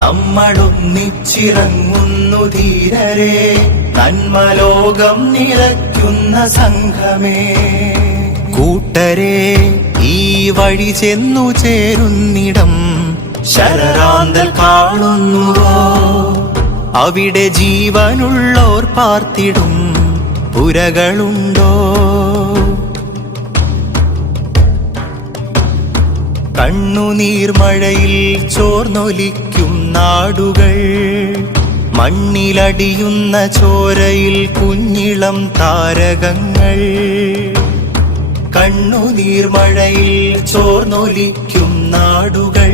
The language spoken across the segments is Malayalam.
നമ്മളൊന്നിച്ചിറങ്ങുന്നു ധീരരെ, നന്മലോകം നിറയ്ക്കുന്ന സംഘമേ. കൂട്ടരെ, ഈ വഴി ചെന്നു ചേരുന്നിടം ശരറാന്തൽ കാണുന്നുവോ? അവിടെ ജീവനുള്ളോർ പാർത്തിടും പുരകളുണ്ടോ? കണ്ണുനീർമഴയിൽ ചോർന്നൊലിക്കും നാടുകൾ, മണ്ണിലടിയുന്ന ചോരയിൽ കുഞ്ഞിളം താരകങ്ങൾ. കണ്ണുനീർമഴയിൽ ചോർന്നൊലിക്കും നാടുകൾ,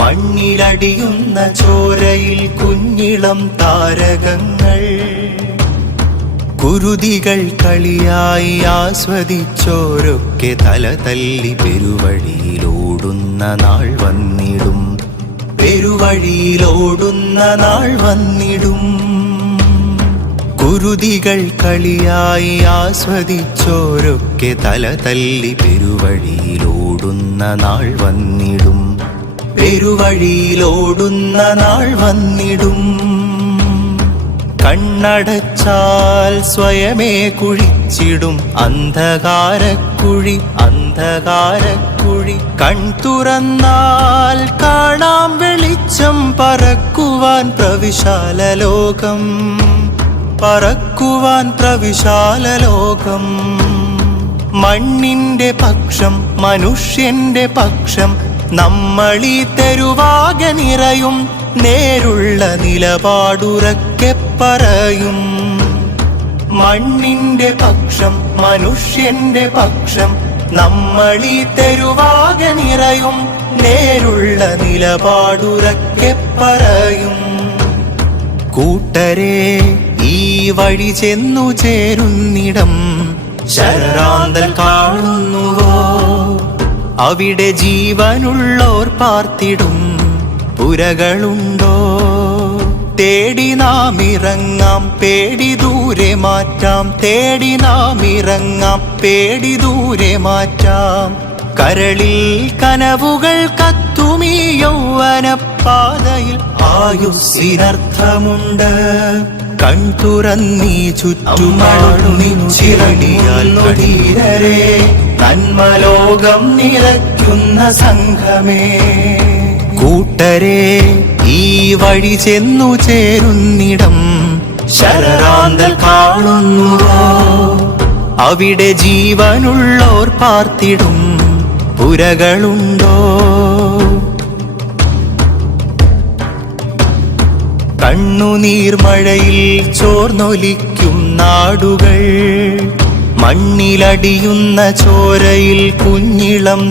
മണ്ണിലടിയുന്ന ചോരയിൽ കുഞ്ഞിളം താരകങ്ങൾ. കുരുതികൾ കളിയായി ആസ്വദിച്ചോരൊക്കെ തല തല്ലി പെരുവഴിയിലോടുന്ന നാൾ വന്നിടും, പെരുവഴിയിലോടുന്ന നാൾ വന്നിടും. കുരുതികൾ കളിയായി ആസ്വദിച്ചോരൊക്കെ തല തല്ലി പെരുവഴിയിലോടുന്ന നാൾ വന്നിടും, പെരുവഴിയിലോടുന്ന നാൾ വന്നിടും. കണ്ണടച്ചാൽ സ്വയമേ കുഴിച്ചിടും അന്ധകാരക്കുഴി, അന്ധകാരക്കുഴി. കൺതുറന്നാൽ കാണാം വെളിച്ചം, പറക്കുവാൻ പ്രവിശാല ലോകം, പറക്കുവാൻ പ്രവിശാല ലോകം. മണ്ണിന്റെ പക്ഷം, മനുഷ്യന്റെ പക്ഷം, നമ്മളീ തെരുവാകെ നിറയും. നേരുള്ള നിലപാടുറക്കെ പറയും. മണ്ണിന്റെ പക്ഷം, മനുഷ്യന്റെ പക്ഷം, നമ്മളീ തെരുവാകെ നിറയും. നേരുള്ള നിലപാടുറക്കെ പറയും. കൂട്ടരെ, ഈ വഴി ചെന്നു ചേരുന്നിടം ശരറാന്തൽ കാണുന്നുവോ? അവിടെ ജീവനുള്ളോർ പാർത്തിടും പുരകളുണ്ടോ? തേടി നാം ഇറങ്ങാം, പേടി ദൂരെ മാറ്റാം. തേടി നാം ഇറങ്ങാം, പേടി ദൂരെ മാറ്റാം. കരളിൽ കനവുകൾ കത്തുമീ യൗവനപ്പാതയിൽ ആയുസ്സിനർത്ഥമുണ്ട്. കൺതുറന്നീ ചുറ്റുമാടുന്നിച്ചിറങ്ങിയാൽ ധീരരെ, നന്മലോകം നിറയ്ക്കുന്ന സംഘമേ. കൂട്ടരെ, ഈ വഴി ചെന്നു ചേരുന്നിടം ശരറാന്തൽ കാണുന്നുവോ? അവിടെ ജീവനുള്ളോർ പാർത്തിടും പുരകളുണ്ടോ? കണ്ണുനീർമഴയിൽ ചോർന്നൊലിക്കും നാടുകൾ, മണ്ണിലടിയുന്ന ചോരയിൽ കുഞ്ഞിളം